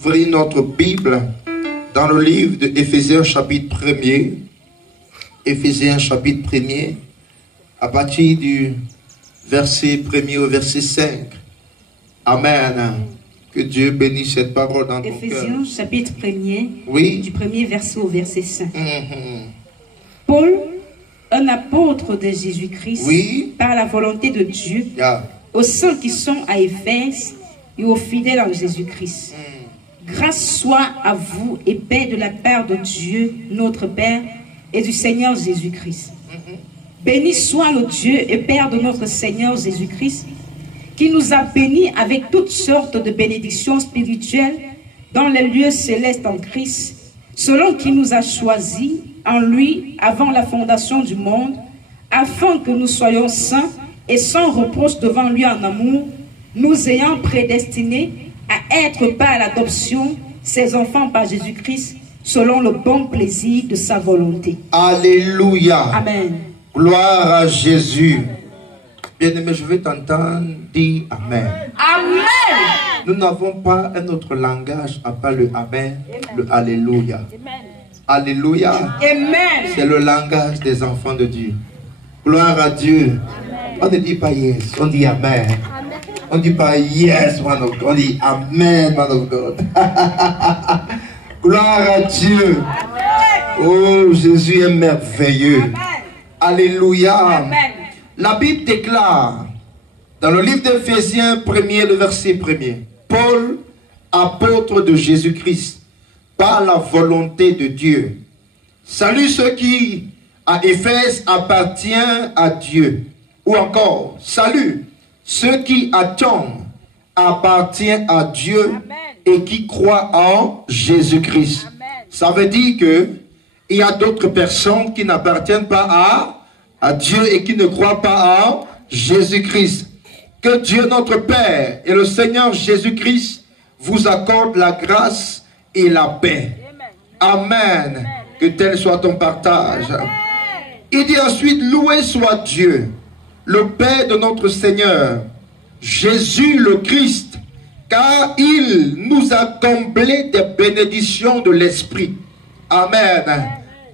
Ouvrez notre Bible dans le livre de Éphésiens chapitre 1er. Éphésiens chapitre 1er, à partir du verset 1er au verset 5. Amen. Que Dieu bénisse cette parole dans ton cœur. Éphésiens chapitre 1er, oui. Du premier verset au verset 5. Paul, un apôtre de Jésus-Christ, oui. Par la volonté de Dieu, aux saints qui sont à Éphèse et aux fidèles en Jésus-Christ. Grâce soit à vous et paix de la part de Dieu, notre Père, et du Seigneur Jésus-Christ. Béni soit le Dieu et Père de notre Seigneur Jésus-Christ, qui nous a bénis avec toutes sortes de bénédictions spirituelles dans les lieux célestes en Christ, selon qu'il nous a choisis en lui avant la fondation du monde, afin que nous soyons saints et sans reproche devant lui en amour, nous ayant prédestinés à être par l'adoption ses enfants par Jésus-Christ, selon le bon plaisir de sa volonté. Alléluia. Amen. Gloire à Jésus. Bien-aimé, je vais t'entendre dire Amen. Amen. Nous n'avons pas un autre langage à part le Amen, le Alléluia. Alléluia. Amen. C'est le langage des enfants de Dieu. Gloire à Dieu. Amen. On ne dit pas yes, on dit Amen. On ne dit pas yes, man of God. On dit Amen, man of God. Gloire à Dieu. Amen. Oh, Jésus est merveilleux. Amen. Alléluia. Amen. La Bible déclare dans le livre d'Éphésiens 1er, le verset 1er, Paul, apôtre de Jésus-Christ, par la volonté de Dieu. Salut ceux qui, à Éphèse, appartiennent à Dieu. Ou encore, salut ceux qui attendent, appartiennent à Dieu. Amen. Et qui croient en Jésus-Christ. Ça veut dire que il y a d'autres personnes qui n'appartiennent pas à Dieu et qui ne croient pas en Jésus-Christ. Que Dieu notre Père et le Seigneur Jésus-Christ vous accordent la grâce et la paix. Amen. Amen. Que tel soit ton partage. Amen. Il dit ensuite, loué soit Dieu, le Père de notre Seigneur, Jésus le Christ, car il nous a comblés des bénédictions de l'Esprit. Amen.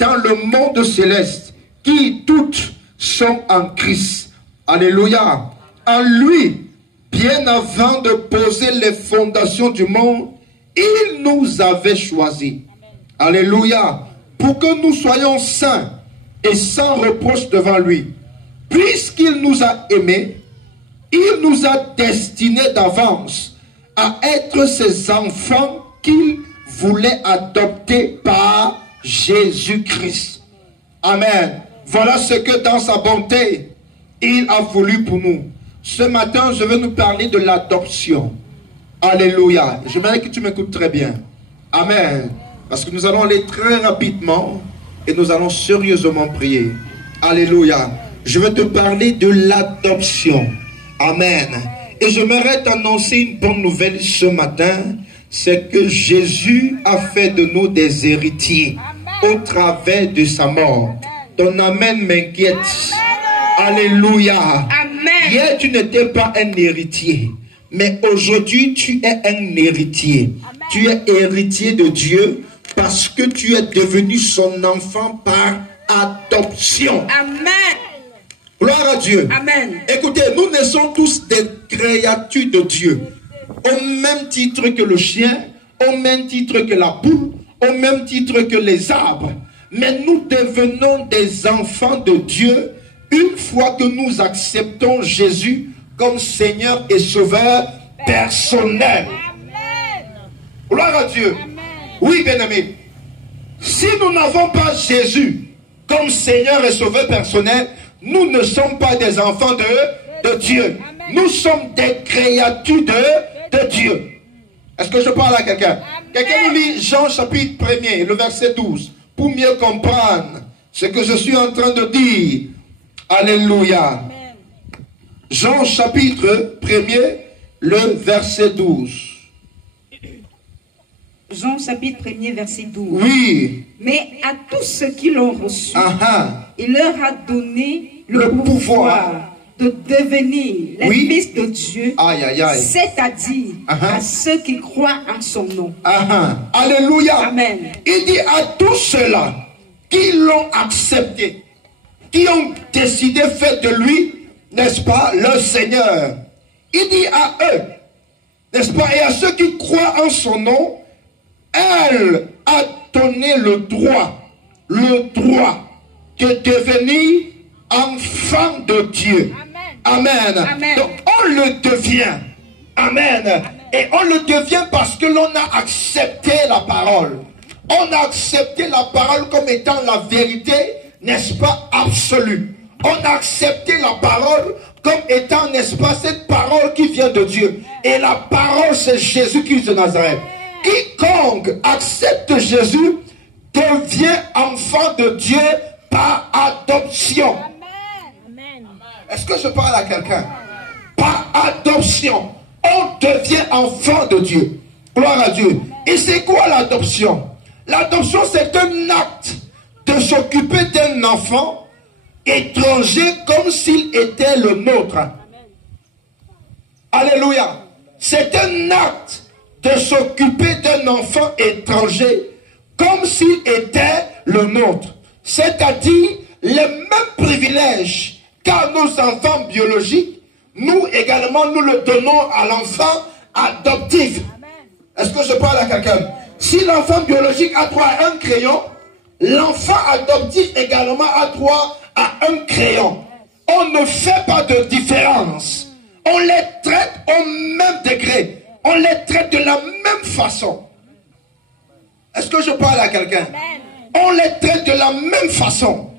Dans le monde céleste, qui toutes sont en Christ. Alléluia. En lui, bien avant de poser les fondations du monde, il nous avait choisis. Alléluia. Pour que nous soyons saints et sans reproche devant lui. Puisqu'il nous a aimés, il nous a destinés d'avance à être ses enfants qu'il voulait adopter par Jésus-Christ. Amen. Voilà ce que dans sa bonté, il a voulu pour nous. Ce matin, je vais nous parler de l'adoption. Alléluia. J'aimerais que tu m'écoutes très bien. Amen. Parce que nous allons aller très rapidement et nous allons sérieusement prier. Alléluia. Je vais te parler de l'adoption. Amen. Et j'aimerais t'annoncer une bonne nouvelle ce matin, c'est que Jésus a fait de nous des héritiers. Amen. Au travers de sa mort. Ton amen m'inquiète. Alléluia. Amen. Hier tu n'étais pas un héritier, mais aujourd'hui tu es un héritier. Amen. Tu es héritier de Dieu parce que tu es devenu son enfant par adoption. Amen. Gloire à Dieu. Amen. Écoutez, nous naissons tous des créatures de Dieu. Au même titre que le chien, au même titre que la poule, au même titre que les arbres. Mais nous devenons des enfants de Dieu une fois que nous acceptons Jésus comme Seigneur et Sauveur personnel. Amen. Gloire à Dieu. Amen. Oui, bien-aimés. Si nous n'avons pas Jésus comme Seigneur et Sauveur personnel, nous ne sommes pas des enfants de Dieu. Amen. Nous sommes des créatures de Dieu. Est-ce que je parle à quelqu'un? Quelqu'un nous lit Jean chapitre 1er, le verset 12, pour mieux comprendre ce que je suis en train de dire. Alléluia. Amen. Jean chapitre 1er, le verset 12. Jean chapitre 1er, verset 12. Oui. Mais à tous ceux qui l'ont reçu, il leur a donné le pouvoir de devenir les fils de Dieu, c'est-à-dire à ceux qui croient en son nom. Alléluia. Amen. Il dit à tous ceux-là qui l'ont accepté, qui ont décidé de faire de lui, n'est-ce pas, leur Seigneur. Il dit à eux, n'est-ce pas, et à ceux qui croient en son nom, elle a donné le droit de devenir enfant de Dieu. Amen. Amen. Donc on le devient. Amen. Et on le devient parce que l'on a accepté la parole. On a accepté la parole comme étant la vérité, n'est-ce pas, absolue. On a accepté la parole comme étant, n'est-ce pas, cette parole qui vient de Dieu. Et la parole, c'est Jésus-Christ de Nazareth. Quiconque accepte Jésus devient enfant de Dieu par adoption. Est-ce que je parle à quelqu'un? Par adoption. On devient enfant de Dieu. Gloire à Dieu. Et c'est quoi l'adoption? L'adoption, c'est un acte de s'occuper d'un enfant étranger comme s'il était le nôtre. Alléluia. C'est un acte de s'occuper d'un enfant étranger comme s'il était le nôtre. C'est-à-dire les mêmes privilèges qu'à nos enfants biologiques, nous également nous le donnons à l'enfant adoptif. Est-ce que je parle à quelqu'un? Si l'enfant biologique a droit à un crayon, l'enfant adoptif également a droit à un crayon. On ne fait pas de différence. On les traite au même degré. On les traite de la même façon. Est-ce que je parle à quelqu'un? On les traite de la même façon.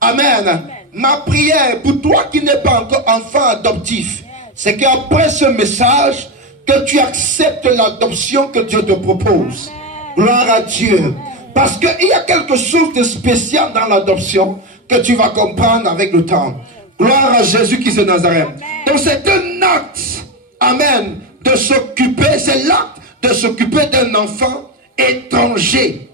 Amen. Ma prière pour toi qui n'es pas encore enfant adoptif, c'est qu'après ce message, que tu acceptes l'adoption que Dieu te propose. Gloire à Dieu. Parce qu'il y a quelque chose de spécial dans l'adoption que tu vas comprendre avec le temps. Gloire à Jésus-Christ de Nazareth. Donc c'est un acte, amen, de s'occuper, c'est l'acte de s'occuper d'un enfant étranger,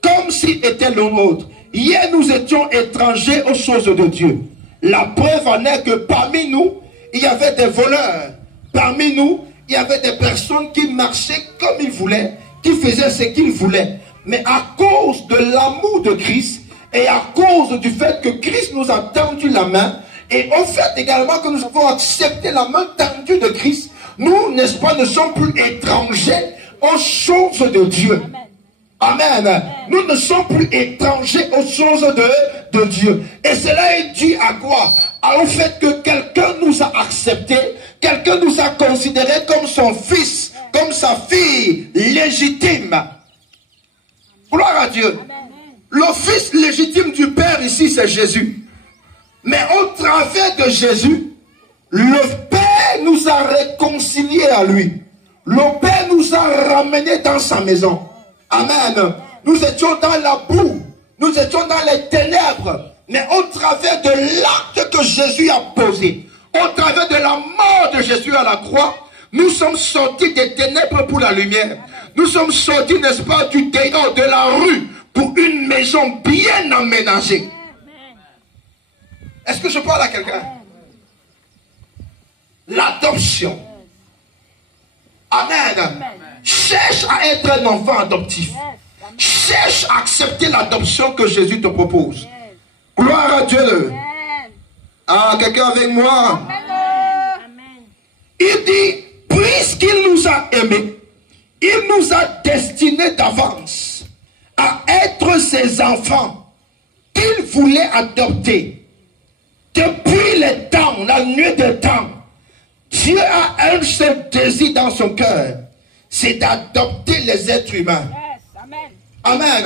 comme s'il était le nôtre. Hier, nous étions étrangers aux choses de Dieu. La preuve en est que parmi nous, il y avait des voleurs. Parmi nous, il y avait des personnes qui marchaient comme ils voulaient, qui faisaient ce qu'ils voulaient. Mais à cause de l'amour de Christ et à cause du fait que Christ nous a tendu la main, et au fait également que nous avons accepté la main tendue de Christ, nous, n'est-ce pas, ne sommes plus étrangers aux choses de Dieu. Amen. Nous ne sommes plus étrangers aux choses de Dieu. Et cela est dû à quoi? Au fait que quelqu'un nous a acceptés, quelqu'un nous a considérés comme son fils, comme sa fille légitime. Gloire à Dieu. Le fils légitime du Père ici, c'est Jésus. Mais au travers de Jésus, le Père nous a réconciliés à lui. Le Père nous a ramenés dans sa maison. Amen. Nous étions dans la boue. Nous étions dans les ténèbres. Mais au travers de l'acte que Jésus a posé, au travers de la mort de Jésus à la croix, nous sommes sortis des ténèbres pour la lumière. Nous sommes sortis, n'est-ce pas, du dehors de la rue pour une maison bien aménagée. Est-ce que je parle à quelqu'un? L'adoption. Amen. Cherche à être un enfant adoptif. Cherche à accepter l'adoption que Jésus te propose. Gloire à Dieu. Ah, quelqu'un avec moi? Il dit, puisqu'il nous a aimés, il nous a destinés d'avance à être ses enfants qu'il voulait adopter. Depuis les temps, la nuit des temps, Dieu a un seul désir dans son cœur, c'est d'adopter les êtres humains. Amen.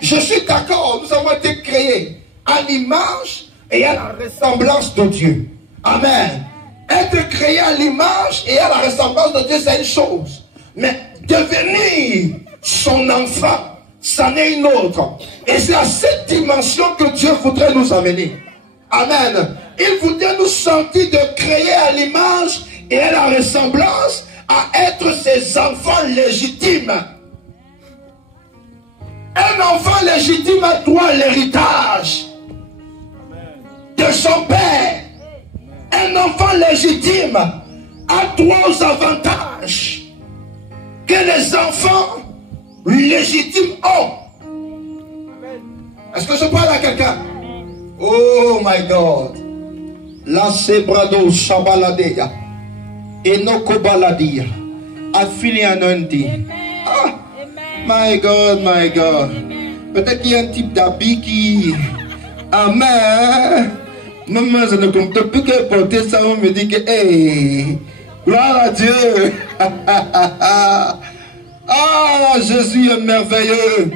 Je suis d'accord, nous avons été créés à l'image et à la ressemblance de Dieu. Amen. Être créé à l'image et à la ressemblance de Dieu, c'est une chose. Mais devenir son enfant, c'en est une autre. Et c'est à cette dimension que Dieu voudrait nous amener. Amen. Il voudrait nous sortir de créer à l'image et à la ressemblance à être ses enfants légitimes. Un enfant légitime a droit à l'héritage de son père. Un enfant légitime a 3 avantages que les enfants légitimes ont. Est-ce que je parle à quelqu'un? Oh my God. La sebrado shabaladeya. Enoko baladia. Affilié anointi. Ah, my God, my God. Peut-être qu'il y a un type d'habit qui... Amen. Maman, je ne compte plus que porter ça. On me dit que, hey, gloire à Dieu. Ah, Jésus est merveilleux.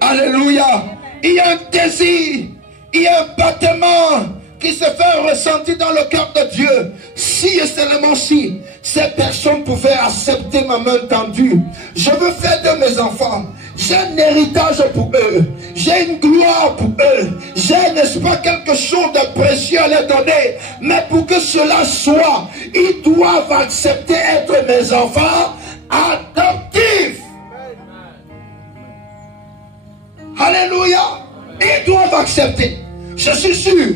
Alléluia. Il y a un désir, il y a un battement qui se fait ressentir dans le cœur de Dieu. Si et seulement si ces personnes pouvaient accepter ma main tendue, je veux faire de mes enfants, j'ai un héritage pour eux, j'ai une gloire pour eux, j'ai, n'est-ce pas, quelque chose de précieux à leur donner. Mais pour que cela soit, ils doivent accepter être mes enfants adoptifs. Alléluia. Ils doivent accepter. Je suis sûr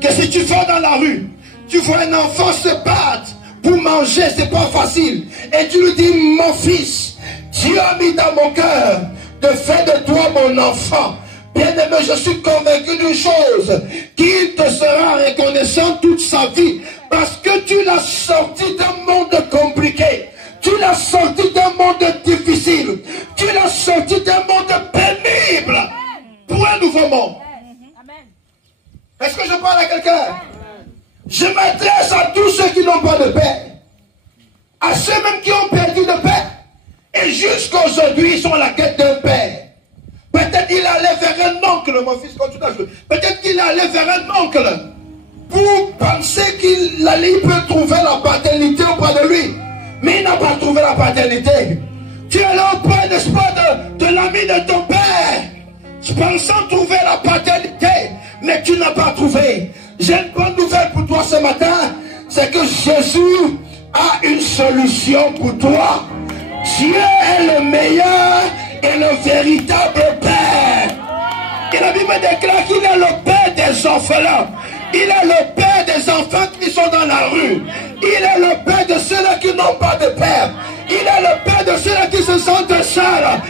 que si tu vas dans la rue, tu vois un enfant se battre pour manger, c'est pas facile. Et tu lui dis, mon fils, Dieu a mis dans mon cœur de faire de toi mon enfant. Bien-aimé, je suis convaincu d'une chose, qu'il te sera reconnaissant toute sa vie, parce que tu l'as sorti d'un monde compliqué. Tu l'as sorti d'un monde difficile. Tu l'as sorti d'un monde pénible pour un nouveau monde. Est-ce que je parle à quelqu'un? Je m'adresse à tous ceux qui n'ont pas de père, à ceux même qui ont perdu de père, et jusqu'à aujourd'hui ils sont à la quête d'un père. Peut-être qu'il allait vers un oncle, mon fils, continue à jouer. Peut-être qu'il allait vers un oncle pour penser qu'il peut trouver la paternité auprès de lui. Mais il n'a pas trouvé la paternité. Tu es là auprès, n'est-ce pas, de l'ami de ton père, pensant trouver la paternité, mais tu n'as pas trouvé. J'ai une bonne nouvelle pour toi ce matin, c'est que Jésus a une solution pour toi. Dieu est le meilleur et le véritable Père. Et la Bible déclare qu'il est le Père des orphelins. Il est le Père des enfants qui sont dans la rue. Il est le Père de ceux-là qui n'ont pas de Père. Il est le Père de ceux-là qui se sentent seuls.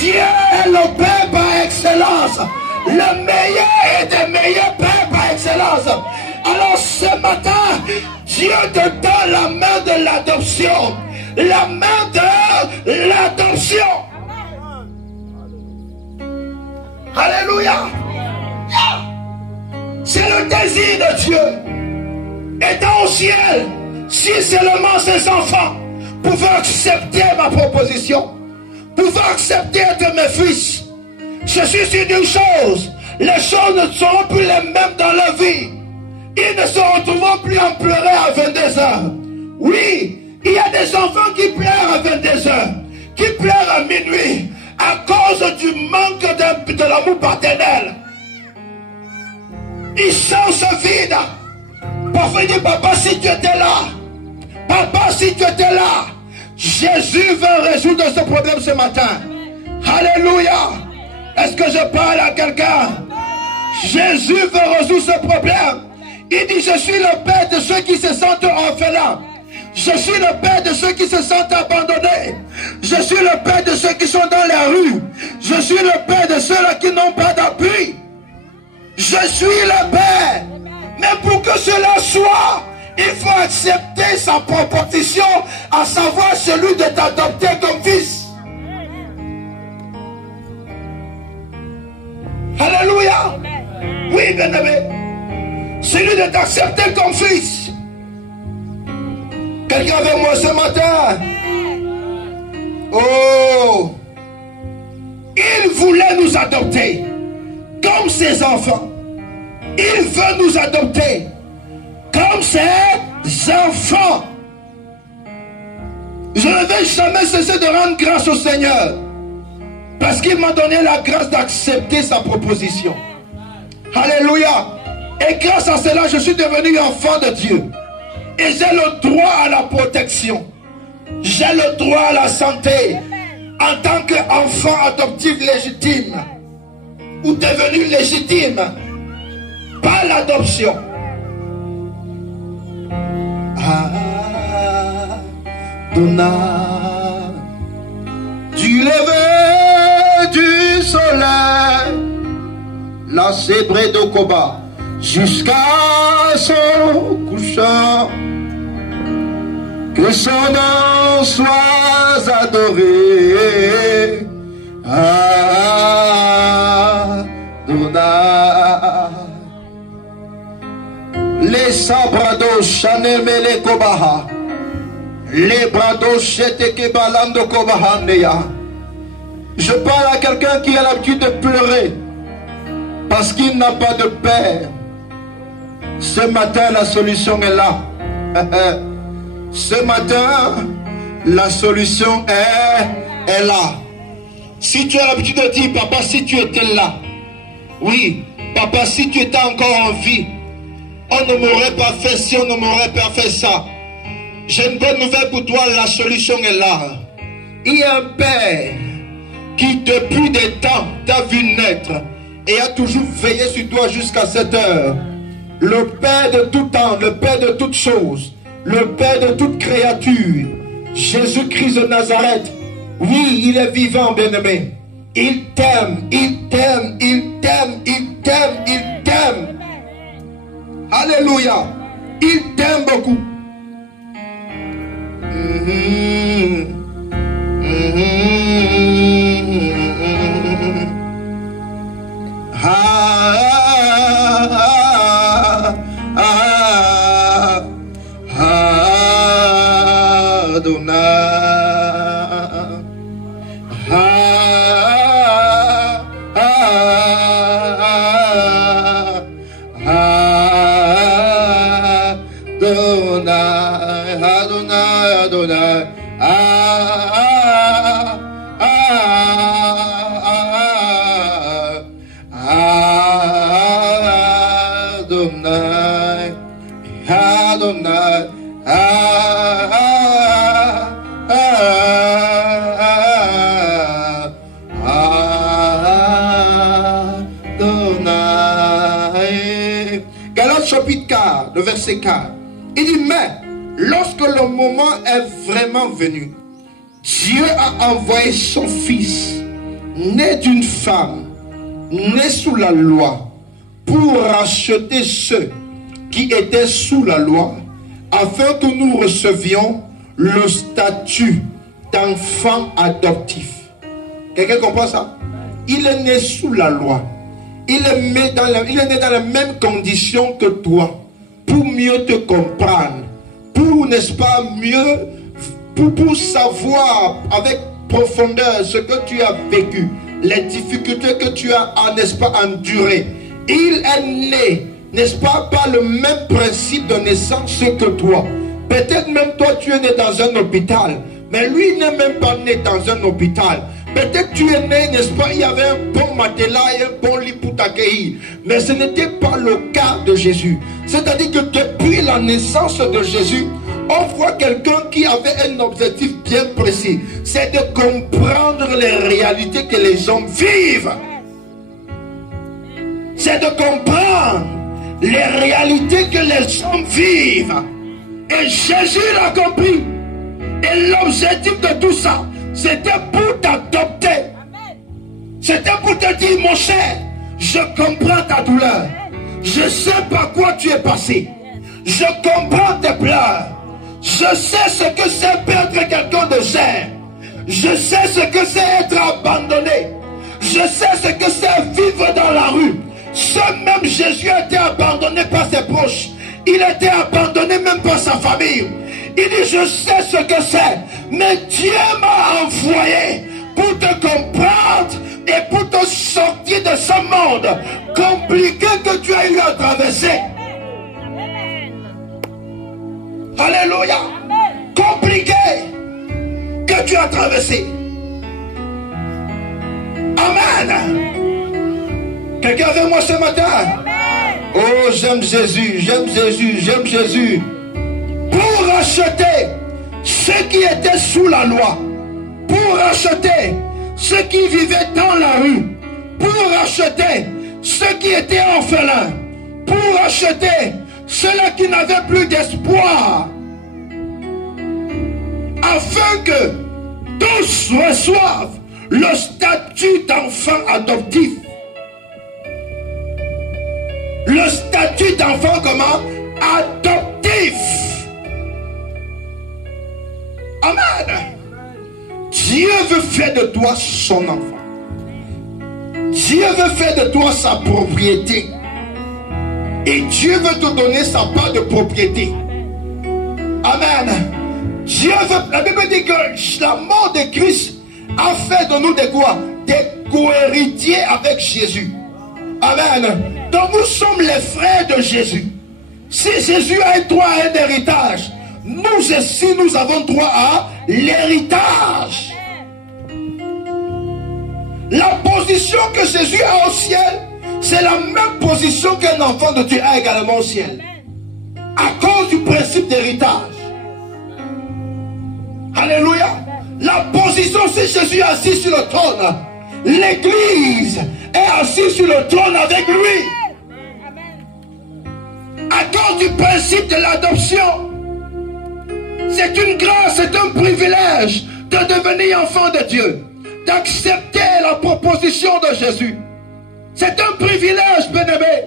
Dieu est le Père par excellence. Le meilleur et des meilleurs Pères par excellence. Alors ce matin, Dieu te donne la main de l'adoption. La main de l'adoption. Alléluia. C'est le désir de Dieu. Étant au ciel, si seulement ses enfants pouvaient accepter ma proposition, pouvaient accepter de mes fils, je suis sûr d'une chose, les choses ne seront plus les mêmes dans leur vie. Ils ne se retrouveront plus à pleurer à 22h. Oui, il y a des enfants qui pleurent à 22h, qui pleurent à minuit, à cause du manque de l'amour paternel. Ils sentent ce vide. Parfois ils disent, papa, si tu étais là, papa, si tu étais là, Jésus veut résoudre ce problème ce matin. Alléluia. Est-ce que je parle à quelqu'un? Jésus veut résoudre ce problème. Il dit, je suis le Père de ceux qui se sentent orphelins. Je suis le Père de ceux qui se sentent abandonnés. Je suis le Père de ceux qui sont dans la rue. Je suis le Père de ceux-là qui n'ont pas d'appui. Je suis le Père. Mais pour que cela soit, il faut accepter sa proposition, à savoir celui de t'adopter comme fils. Alléluia. Oui, bien-aimé. Celui de t'accepter comme fils. Quelqu'un avec moi ce matin? Oh! Il voulait nous adopter comme ses enfants. Il veut nous adopter comme ses enfants. Je ne vais jamais cesser de rendre grâce au Seigneur, parce qu'il m'a donné la grâce d'accepter sa proposition. Alléluia. Et grâce à cela, je suis devenu enfant de Dieu. Et j'ai le droit à la protection. J'ai le droit à la santé. En tant qu'enfant adoptif légitime, ou devenu légitime par l'adoption. Adonai. Du lever du soleil, la cébrée de Koba, jusqu'à son couchant, que son nom soit adoré. Adonai. Les sabrados chanemele kobaha, les brados cheteke balando kobahandeya. Je parle à quelqu'un qui a l'habitude de pleurer parce qu'il n'a pas de père. Ce matin, la solution est là. Ce matin, la solution est là. Si tu as l'habitude de dire, papa, si tu étais là, oui, papa, si tu étais encore en vie, on ne m'aurait pas fait ci, on ne m'aurait pas fait ça. J'ai une bonne nouvelle pour toi, la solution est là. Il y a un père qui depuis des temps t'a vu naître et a toujours veillé sur toi jusqu'à cette heure. Le Père de tout temps, le Père de toutes choses, le Père de toute créature, Jésus-Christ de Nazareth. Oui, il est vivant, bien-aimé. Il t'aime, il t'aime, il t'aime, il t'aime, il t'aime. Alléluia. Il t'aime beaucoup. Galates chapitre 4, le verset 4. Il dit, mais lorsque le moment est vraiment venu, Dieu a envoyé son fils, né d'une femme, né sous la loi, pour racheter ceux qui étaient sous la loi, afin que nous recevions le statut d'enfant adoptif. Quelqu'un comprend ça? Il est né sous la loi. Il est né dans les mêmes conditions que toi, pour mieux te comprendre, pour, n'est-ce pas, mieux, pour savoir avec profondeur ce que tu as vécu, les difficultés que tu as, n'est-ce pas, endurées. Il est né, n'est-ce pas, par le même principe de naissance que toi. Peut-être même toi tu es né dans un hôpital, mais lui n'est même pas né dans un hôpital. Peut-être tu es né, n'est-ce pas, il y avait un bon matelas et un bon lit pour t'accueillir. Mais ce n'était pas le cas de Jésus. C'est-à-dire que depuis la naissance de Jésus, on voit quelqu'un qui avait un objectif bien précis. C'est de comprendre les réalités que les hommes vivent. C'est de comprendre les réalités que les hommes vivent. Et Jésus l'a compris. Et l'objectif de tout ça, c'était pour t'adopter. C'était pour te dire, mon cher, je comprends ta douleur. Je sais par quoi tu es passé. Je comprends tes pleurs. Je sais ce que c'est perdre quelqu'un de cher. Je sais ce que c'est être abandonné. Je sais ce que c'est vivre dans la rue. Ce même Jésus a été abandonné par ses proches. Il était abandonné même par sa famille. Il dit, je sais ce que c'est, mais Dieu m'a envoyé pour te comprendre et pour te sortir de ce monde compliqué que tu as eu à traverser. Alléluia. Compliqué que tu as traversé. Amen. Quelqu'un avec moi ce matin? Oh, j'aime Jésus, j'aime Jésus, j'aime Jésus. Pour racheter ceux qui étaient sous la loi, pour racheter ceux qui vivaient dans la rue, pour racheter ceux qui étaient orphelins, pour racheter ceux-là qui n'avaient plus d'espoir. afin que tous reçoivent le statut d'enfant adoptif. Le statut d'enfant comment? Adoptif. Amen. Dieu veut faire de toi son enfant. Dieu veut faire de toi sa propriété. Et Dieu veut te donner sa part de propriété. Amen. Dieu veut, la Bible dit que la mort de Christ a fait de nous des quoi? Des co-héritiers avec Jésus. Amen. Donc nous sommes les frères de Jésus. Si Jésus a droit à un héritage, nous aussi nous avons droit à l'héritage. La position que Jésus a au ciel, c'est la même position qu'un enfant de Dieu a également au ciel. À cause du principe d'héritage. Alléluia. La position, si Jésus est assis sur le trône, l'église est assise sur le trône avec lui. À cause du principe de l'adoption, c'est une grâce, c'est un privilège de devenir enfant de Dieu, d'accepter la proposition de Jésus. C'est un privilège, bien-aimé.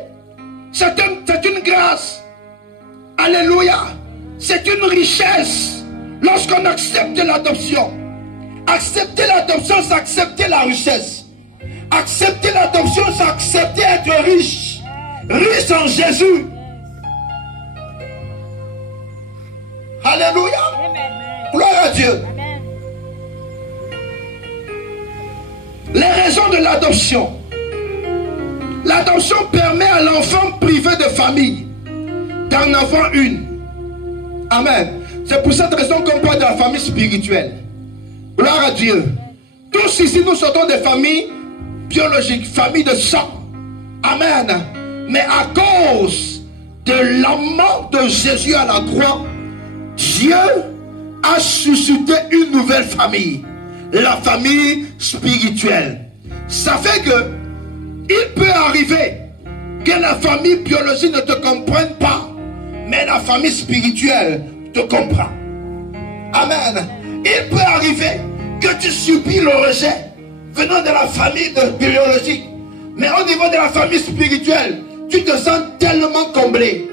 C'est une grâce. Alléluia. C'est une richesse lorsqu'on accepte l'adoption. Accepter l'adoption, c'est accepter la richesse. Accepter l'adoption, c'est accepter être riche. Riche en Jésus. Alléluia. Gloire à Dieu. Les raisons de l'adoption. L'adoption permet à l'enfant privé de famille d'en avoir une. Amen. C'est pour cette raison qu'on parle de la famille spirituelle. Gloire à Dieu. Tous ici, nous sortons des familles biologiques, familles de sang. Amen. Mais à cause de la mort de Jésus à la croix, Dieu a suscité une nouvelle famille. La famille spirituelle. Ça fait que il peut arriver que la famille biologique ne te comprenne pas, mais la famille spirituelle te comprend. Amen. Il peut arriver que tu subis le rejet venant de la famille biologique, mais au niveau de la famille spirituelle, tu te sens tellement comblé.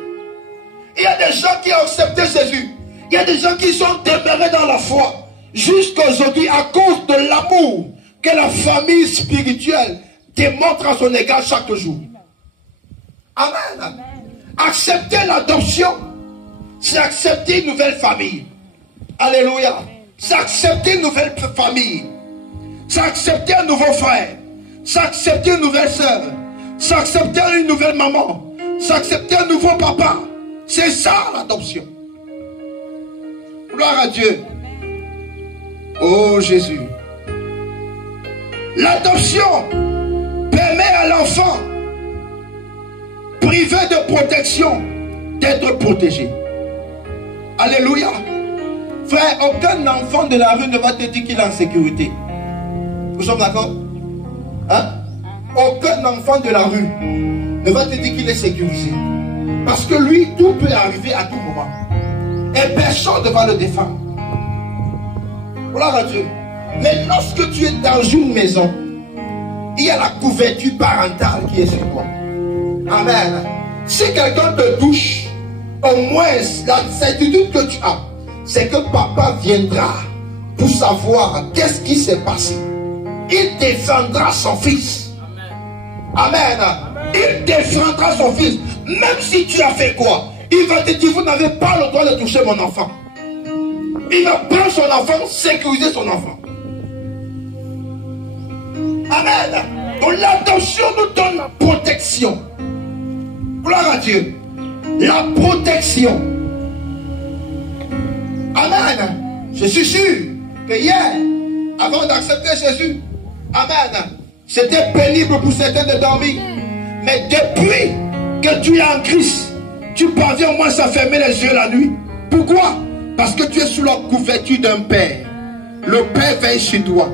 Il y a des gens qui ont accepté Jésus. Il y a des gens qui sont demeurés dans la foi jusqu'à aujourd'hui à cause de l'amour que la famille spirituelle démontre à son égard chaque jour. Amen. Accepter l'adoption, c'est accepter une nouvelle famille. Alléluia. C'est accepter une nouvelle famille. C'est accepter un nouveau frère. C'est accepter une nouvelle soeur. C'est accepter une nouvelle maman. C'est accepter un nouveau papa. C'est ça l'adoption. Gloire à Dieu. Oh Jésus. L'adoption permet à l'enfant privé de protection d'être protégé. Alléluia. Frère, aucun enfant de la rue ne va te dire qu'il est en sécurité. Nous sommes d'accord? Hein? Aucun enfant de la rue ne va te dire qu'il est sécurisé. Parce que lui, tout peut arriver à tout moment. Et personne ne va le défendre. Gloire à Dieu. Mais lorsque tu es dans une maison, il y a la couverture parentale qui est sur toi. Amen. Si quelqu'un te touche, au moins la certitude que tu as, c'est que papa viendra pour savoir qu'est-ce qui s'est passé. Il défendra son fils. Amen. Il défendra son fils. Même si tu as fait quoi, il va te dire, vous n'avez pas le droit de toucher mon enfant. Il va prendre son enfant, sécuriser son enfant. Amen. Donc l'adoption nous donne la protection. Gloire à Dieu. La protection. Amen. Je suis sûr que hier, avant d'accepter Jésus, amen, c'était pénible pour certains de dormir. Mais depuis que tu es en Christ, tu parviens au moins à fermer les yeux la nuit. Pourquoi? Parce que tu es sous la couverture d'un Père. Le Père veille sur toi.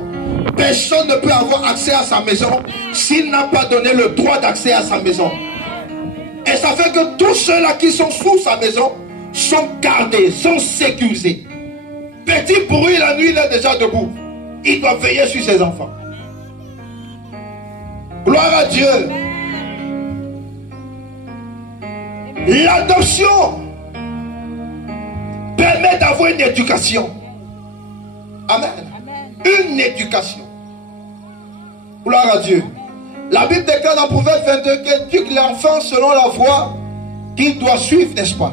Personne ne peut avoir accès à sa maison s'il n'a pas donné le droit d'accès à sa maison. Et ça fait que tous ceux-là qui sont sous sa maison sont gardés, sont sécurisés. Petit bruit la nuit, il est déjà debout. Il doit veiller sur ses enfants. Gloire à Dieu. L'adoption permet d'avoir une éducation. Amen. Une éducation. Gloire à Dieu. La Bible déclare dans Proverbe 22 que Dieu l'enfant selon la voie qu'il doit suivre, n'est-ce pas?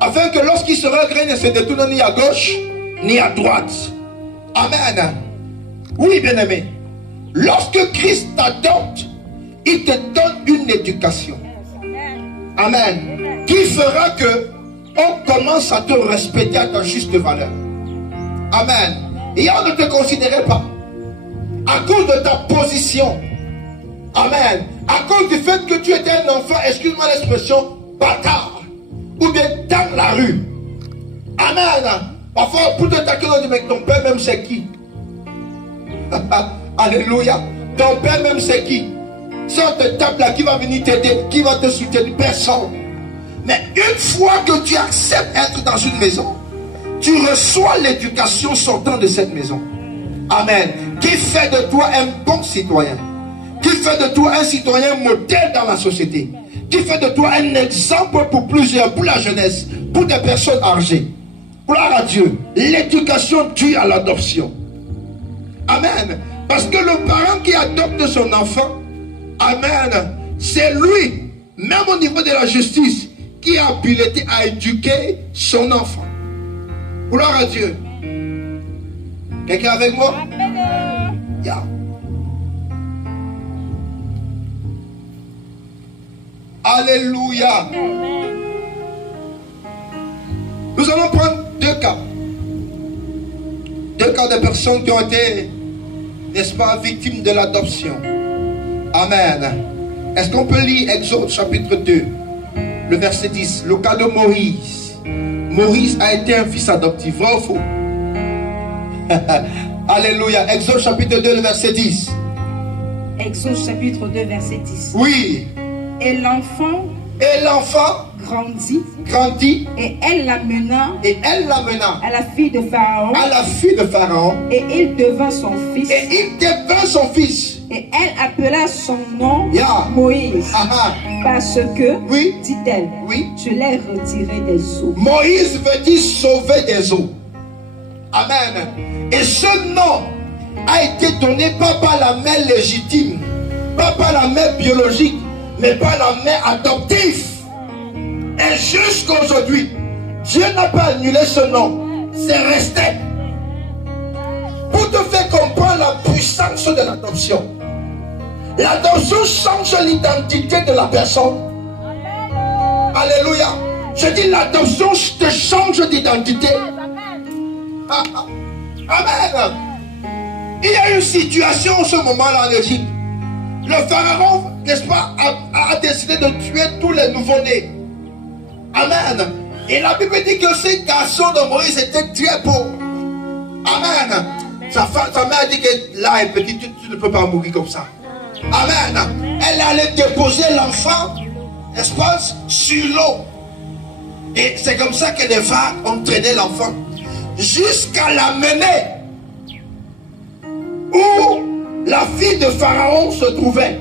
Afin que lorsqu'il sera grand, il ne se détourne ni à gauche ni à droite. Amen. Oui, bien-aimé. Lorsque Christ t'adopte, il te donne une éducation. Amen. Qui fera que on commence à te respecter à ta juste valeur. Amen. Et on ne te considérait pas. À cause de ta position. Amen. À cause du fait que tu étais un enfant, excuse-moi l'expression, bâtard. Ou bien dans la rue. Amen. Parfois, pour te taquer, on dit, mais ton père même c'est qui? Alléluia. Ton père même c'est qui? Si on te tape là, qui va venir t'aider? Qui va te soutenir? Personne. Mais une fois que tu acceptes d'être dans une maison, tu reçois l'éducation sortant de cette maison. Amen. Qui fait de toi un bon citoyen. Qui fait de toi un citoyen modèle dans la société. Qui fait de toi un exemple pour plusieurs, pour la jeunesse, pour des personnes âgées. Gloire à Dieu. L'éducation due à l'adoption. Amen. Parce que le parent qui adopte son enfant, amen, c'est lui, même au niveau de la justice, qui a habilité à éduquer son enfant. Gloire à Dieu. Quelqu'un avec moi? Yeah. Alléluia. Nous allons prendre deux cas. Deux cas de personnes qui ont été, n'est-ce pas, victimes de l'adoption. Amen. Est-ce qu'on peut lire Exode chapitre 2, le verset 10, le cas de Moïse. Moïse a été un fils adoptif, vrai ou faux? Alléluia. Exode chapitre 2, le verset 10. Exode chapitre 2, verset 10. Oui. Et l'enfant grandit. Et elle l'amena à la fille de Pharaon. Et il devint son fils. Et elle appela son nom Moïse. Parce que, dit-elle, je l'ai retiré des eaux. Moïse veut dire sauver des eaux. Amen. Et ce nom a été donné pas par la mère légitime, pas par la mère biologique, mais par la mère adoptive. Et jusqu'aujourd'hui, Dieu n'a pas annulé ce nom. C'est resté. Pour te faire comprendre la puissance de l'adoption. L'adoption change l'identité de la personne. Alléluia. Je dis l'adoption te change d'identité. Amen. Il y a une situation en ce moment-là en Égypte. Le pharaon, n'est-ce pas, a décidé de tuer tous les nouveau-nés. Amen. Et la Bible dit que ces garçons de Moïse étaient très pauvres. Amen. Sa mère a dit que là, petit, tu ne peux pas mourir comme ça. Amen. Elle allait déposer l'enfant, n'est-ce pas, sur l'eau. Et c'est comme ça que les vagues ont traîné l'enfant jusqu'à l'amener où la fille de Pharaon se trouvait.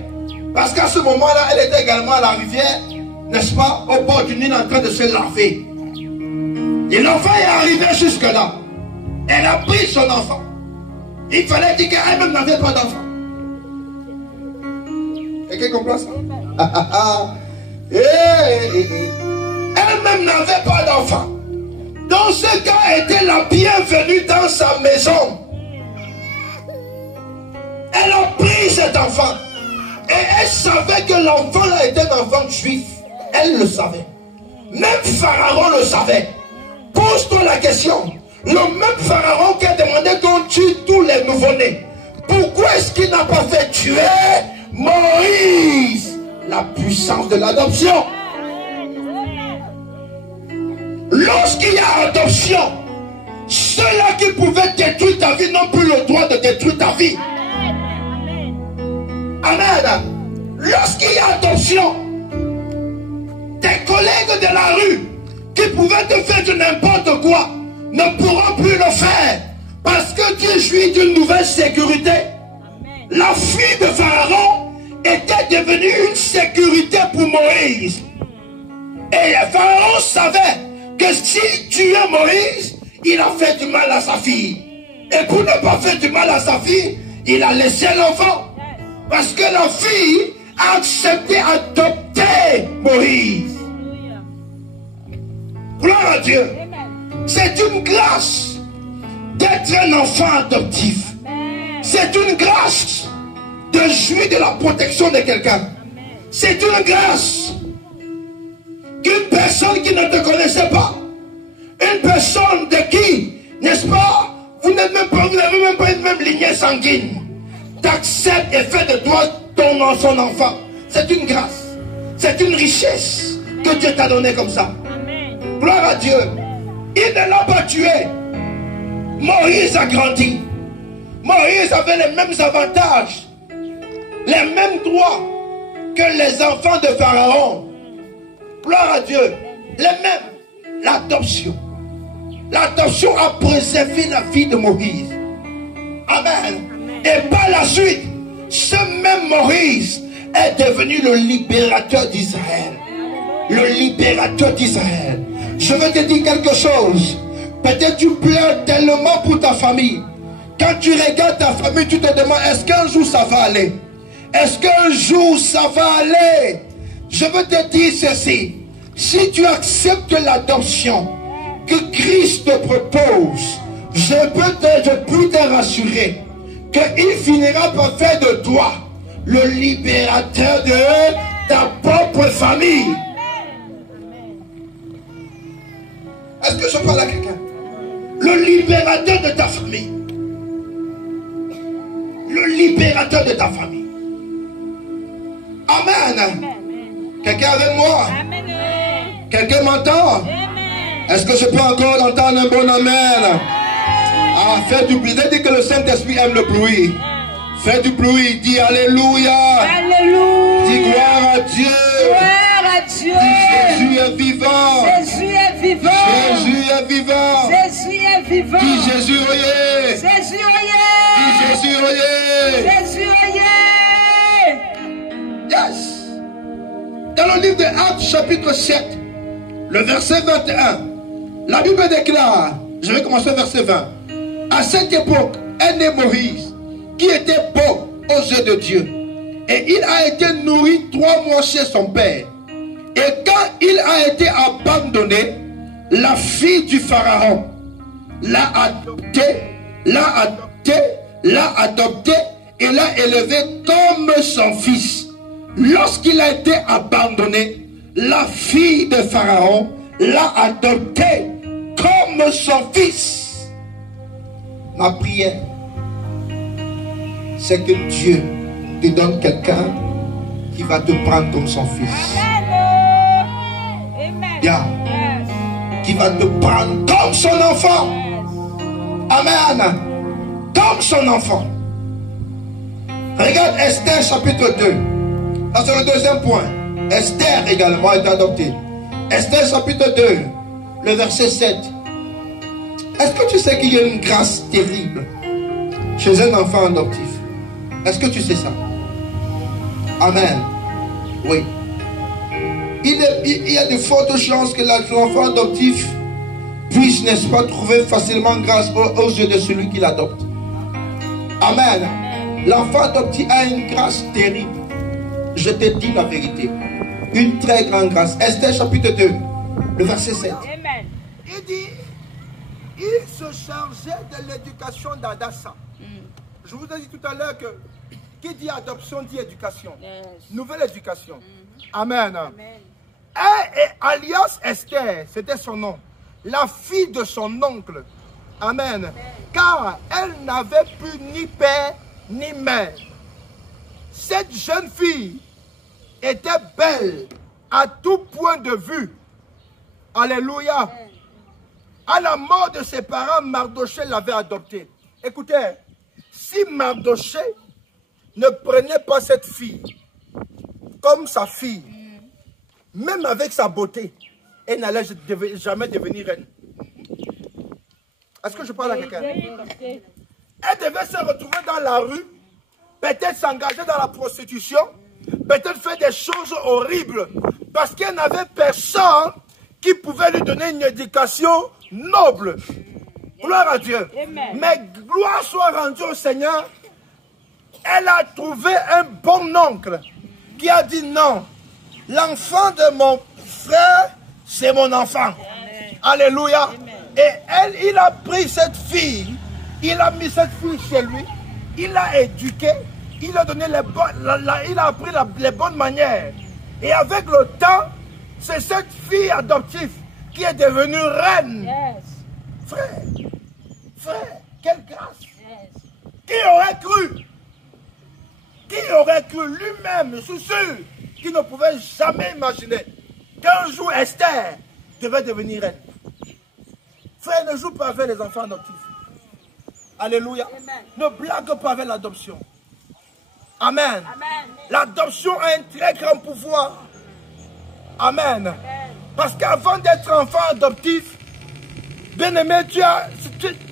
Parce qu'à ce moment-là, elle était également à la rivière, n'est-ce pas, au bord du Nil en train de se laver. Et l'enfant est arrivé jusque-là. Elle a pris son enfant. Il fallait dire qu'elle-même n'avait pas d'enfant. Quelqu'un comprend ça? Elle-même n'avait pas d'enfant. Donc ce gars était la bienvenue dans sa maison. Elle a pris cet enfant. Et elle savait que l'enfant là était un enfant juif. Elle le savait. Même Pharaon le savait. Pose-toi la question. Le même Pharaon qui a demandé qu'on tue tous les nouveau-nés. Pourquoi est-ce qu'il n'a pas fait tuer Moïse? La puissance de l'adoption. Lorsqu'il y a adoption, ceux-là qui pouvaient détruire ta vie n'ont plus le droit de détruire ta vie. Amen. Lorsqu'il y a adoption, tes collègues de la rue qui pouvaient te faire de n'importe quoi ne pourront plus le faire. Parce que Dieu jouit d'une nouvelle sécurité. Amen. La fille de Pharaon était devenue une sécurité pour Moïse. Et Pharaon savait que s'il tuait Moïse, il a fait du mal à sa fille. Et pour ne pas faire du mal à sa fille, il a laissé l'enfant. Parce que la fille a accepté d'adopter Moïse. Gloire à Dieu. C'est une grâce d'être un enfant adoptif. C'est une grâce de jouir de la protection de quelqu'un. C'est une grâce qu'une personne qui ne te connaissait pas, une personne de qui, n'est-ce pas, vous n'avez même pas une même lignée sanguine, t'accepte et fait de toi son enfant. C'est une grâce. C'est une richesse que Dieu t'a donnée comme ça. Amen. Gloire à Dieu. Il ne l'a pas tué. Moïse a grandi. Moïse avait les mêmes avantages, les mêmes droits que les enfants de Pharaon. Gloire à Dieu. Les mêmes. L'adoption. L'adoption a préservé la vie de Moïse. Amen. Et par la suite, ce même Moïse est devenu le libérateur d'Israël. Le libérateur d'Israël. Je veux te dire quelque chose. Peut-être tu pleures tellement pour ta famille. Quand tu regardes ta famille, tu te demandes, est-ce qu'un jour ça va aller? Est-ce qu'un jour ça va aller? Je veux te dire ceci. Si tu acceptes l'adoption que Christ te propose, je peux te rassurer qu'il finira par faire de toi le libérateur de ta propre famille. Est-ce que je parle à quelqu'un? Le libérateur de ta famille. Le libérateur de ta famille. Amen. Quelqu'un avec moi? Amen. Quelqu'un m'entend? Est-ce que je peux encore entendre un bon amen? Ah, fais du bruit. Dis que le Saint-Esprit aime le bruit. Fais du bruit. Dis Alléluia. Alléluia. Dis gloire à Dieu. Gloire à Dieu. Dis Jésus est vivant. Jésus est vivant. Jésus est vivant. Jésus est vivant. Dis Jésus oyez. Jésus oyez. Dis Jésus oyez. Jésus oyez. Yes. Dans le livre de Actes chapitre 7, le verset 21, la Bible déclare, je vais commencer au verset 20. À cette époque est né Moïse, qui était beau aux yeux de Dieu. Et il a été nourri 3 mois chez son père. Et quand il a été abandonné, la fille du Pharaon l'a adopté et l'a élevé comme son fils. Lorsqu'il a été abandonné, la fille de Pharaon l'a adopté comme son fils. Ma prière, c'est que Dieu te donne quelqu'un qui va te prendre comme son fils. Yeah. Qui va te prendre comme son enfant. Amen. Comme son enfant. Regarde Esther chapitre 2. Ça c'est le deuxième point. Esther également est adoptée. Esther chapitre 2, le verset 7. Est-ce que tu sais qu'il y a une grâce terrible chez un enfant adoptif? Est-ce que tu sais ça? Amen. Oui. Il y a de fortes chances que l'enfant adoptif puisse, n'est-ce pas, trouver facilement grâce aux yeux de celui qui l'adopte. Amen. L'enfant adoptif a une grâce terrible. Je te dis la vérité. Une très grande grâce. Esther chapitre 2, le verset 7. Amen. Il dit, il se chargeait de l'éducation d'Adassa. Je vous ai dit tout à l'heure que qui dit adoption dit éducation. Yes. Nouvelle éducation. Amen. Amen. Et alias Esther, c'était son nom. La fille de son oncle. Amen. Amen. Car elle n'avait plus ni père ni mère. Cette jeune fille était belle à tout point de vue. Alléluia. Amen. À la mort de ses parents, Mardoché l'avait adoptée. Écoutez, si Mardoché ne prenait pas cette fille comme sa fille, même avec sa beauté, elle n'allait jamais devenir reine. Est-ce que je parle à quelqu'un? Elle devait se retrouver dans la rue, peut-être s'engager dans la prostitution, peut-être faire des choses horribles, parce qu'elle n'avait personne qui pouvait lui donner une éducation noble. Gloire à Dieu. Amen. Mais gloire soit rendue au Seigneur. Elle a trouvé un bon oncle qui a dit non, l'enfant de mon frère, c'est mon enfant. Amen. Alléluia. Amen. Et il a pris cette fille, il a mis cette fille chez lui, il l'a éduquée, il a donné il a appris les bonnes manières. Et avec le temps, c'est cette fille adoptive qui est devenue reine. Yes. Frère, quelle grâce. Yes. Qui aurait cru? Qui aurait cru lui-même, je suis sûr, qu'il ne pouvait jamais imaginer qu'un jour Esther devait devenir reine. Frère, ne joue pas avec les enfants adoptifs. Alléluia. Amen. Ne blague pas avec l'adoption. Amen. L'adoption a un très grand pouvoir. Amen. Amen. Parce qu'avant d'être enfant adoptif, bien aimé,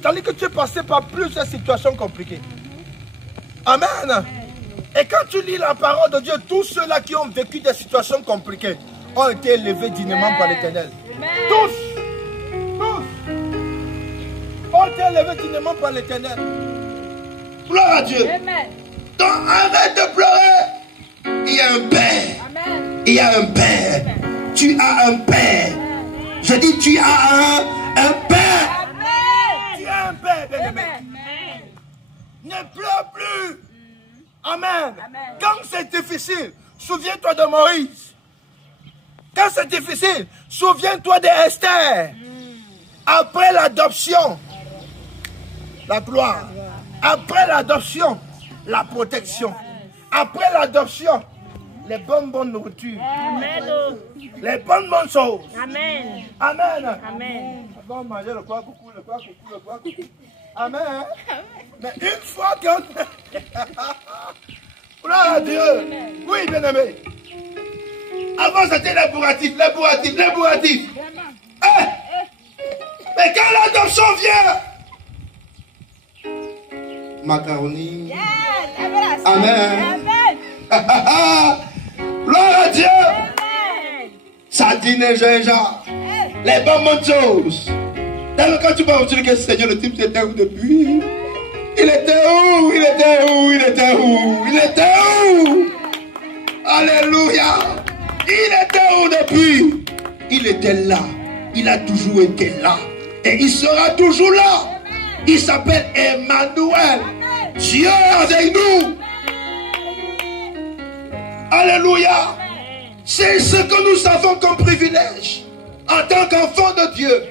tandis que tu es passé par plusieurs situations compliquées. Amen. Amen. Et quand tu lis la parole de Dieu, tous ceux-là qui ont vécu des situations compliquées ont été élevés dignement par l'Éternel. Tous ont été élevés dignement par l'Éternel. Gloire à Dieu. Amen. Donc arrête de pleurer. Il y a un Père. Amen. Il y a un Père. Amen. Tu as un Père. Amen. Je dis tu as un Père. Amen. Tu as un Père, bien-aimé. Ne pleure plus. Amen. Amen. Quand c'est difficile, souviens-toi de Moïse. Quand c'est difficile, souviens-toi d'Esther. Après l'adoption, la gloire. Après l'adoption, la protection. Après l'adoption, les bonnes nourritures. Amen. Les bonnes choses. Amen. Amen. Amen. On va manger le quoi coucou, le quoi coucou, le quoi coucou. Amen. Mais une fois qu'on... Gloire à Dieu. Oui, bien aimé. Avant c'était les bourratifs. Hein? Mais quand l'adoption vient... Macaroni. Yes. Amen. Amen. Gloire à Dieu. Amen. Sardine et gingembre. Les bonnes choses. D'ailleurs, quand tu vas vous dire que Seigneur, le type c'était où depuis? Il était où? Il était où? Il était où? Il était où? Alléluia. Il était où depuis? Il était là. Il a toujours été là. Et il sera toujours là. Il s'appelle Emmanuel. Dieu avec nous. Alléluia. C'est ce que nous avons comme privilège. En tant qu'enfants de Dieu,